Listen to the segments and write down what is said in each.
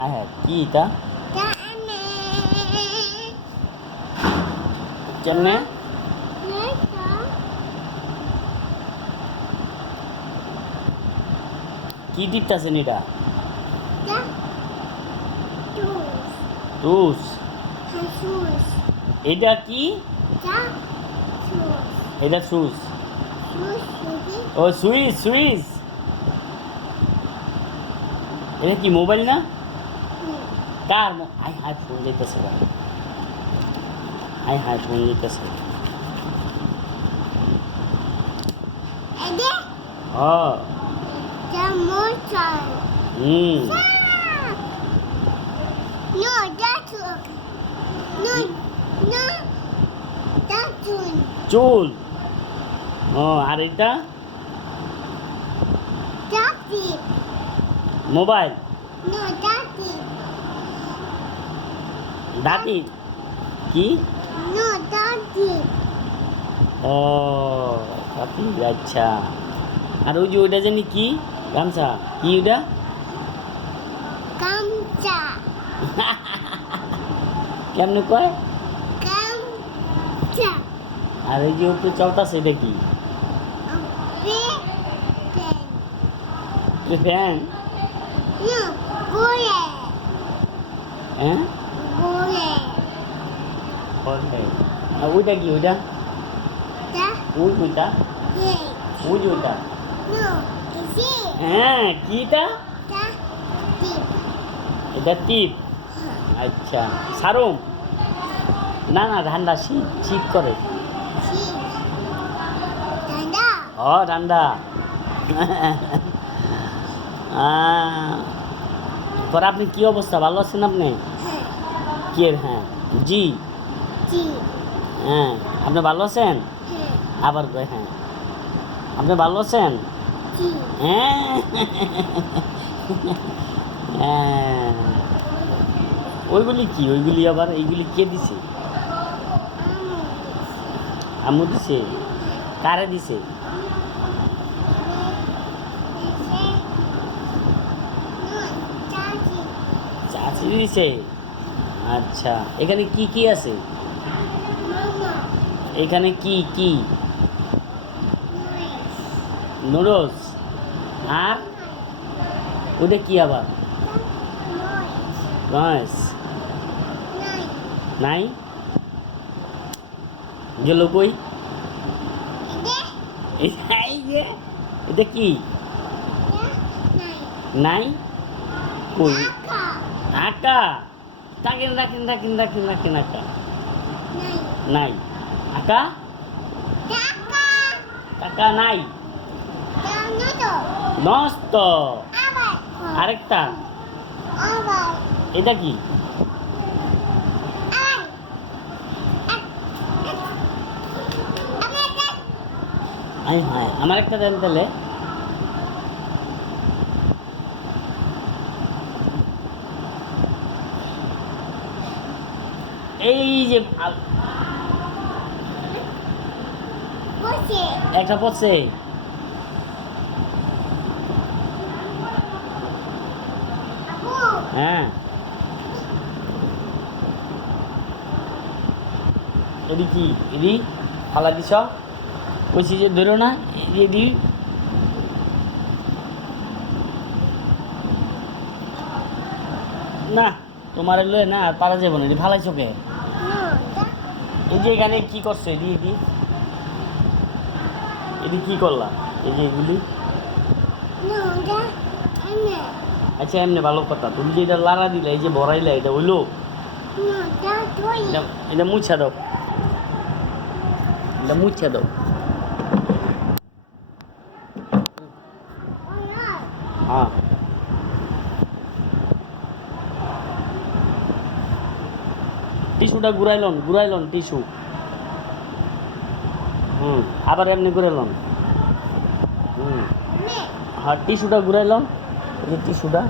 হ্যাঁ কি এটা কেমনে কি টিপতেছেন এটা টুস এটা কি এটা সুস ও সুইচ সুইচ এটা কি মোবাইল না কার আই হাই ফোন যেতেছে আই হাই ফোন যেতেছে ও No, that's no, no, that's চুল ও আর এটা it. Mobile No, that's it. দাঁতি কি No, that's it. ও দাঁতি আচ্ছা আর ওই যে ওইটা জানি কি গামছা কি ওইটা Kamcha. কেমনে কয় Kamcha. আর ওই যে ও তো চলতাছে এটা কি Pen. Fan No, bullet. হ্যাঁ Bullet. আর ওইটা কি ওইটা The ওই ওইটা head. ওই যে ওইটা No, is it? হ্যাঁ কিটা The tip. এটা টিপ আচ্ছা সারুম না না ঠান্ডা শীত শীত করে Sheep. Dada. ও ঠান্ডা পর আপনি কি অবস্থা ভালো আছেন আপনি কি হ্যাঁ জি Jeep. হ্যাঁ আপনি ভালো আছেন আবার কয় হ্যাঁ আপনি ভালো আছেন Jeep. হ্যাঁ হ্যাঁ ওইগুলি কি ওইগুলি আবার এইগুলি কে দিছে আম্মু দিছে কারে দিছে চাচি দিছে আচ্ছা এখানে কি কি আছে এখানে কি কি নুডলস আর ওটা কি আবার নয়েস নাই গেল কই এই যে এটা কি নাই কই আটা রাখেন রাখেন রাখেন রাখেন রাখেন আটা নাই আটা টাকা নাই নষ্ট আরেকটা এটা কি আই হ্যাঁ আমার একটা দেন তাহলে এই যে একটা পড়ছে হ্যাঁ এদি কি এদি ফালা দিছ কইছি যে ধরো না এদি না তোমার লয়ে না আর পারা যাবো না এদি ফালাইছো কে এই যে এখানে কি করছো এদি এদি এদি কি করলা এই যে এগুলি আচ্ছা এমনি ভালো কথা তুমি যে এটা লাড়া দিলা এই যে ভরাইলা এটা হইলো এটা মুছা দাও এটা মুছা দাও হ্যাঁ টিস্যুটা ঘুরাইলন টিস্যু আবার এমনি ঘুরাইলন হ্যাঁ টিস্যুটা ঘুরাইলন এই যে টিস্যুটা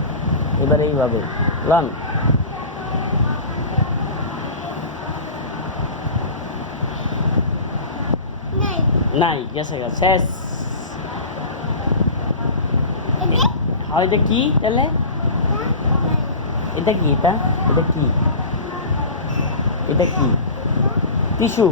এবার এইভাবে লন নাই গেছে গেছে শেষ হয় এটা কি তাহলে এটা কি? এটা এটা কি? এটা কি? টিস্যু।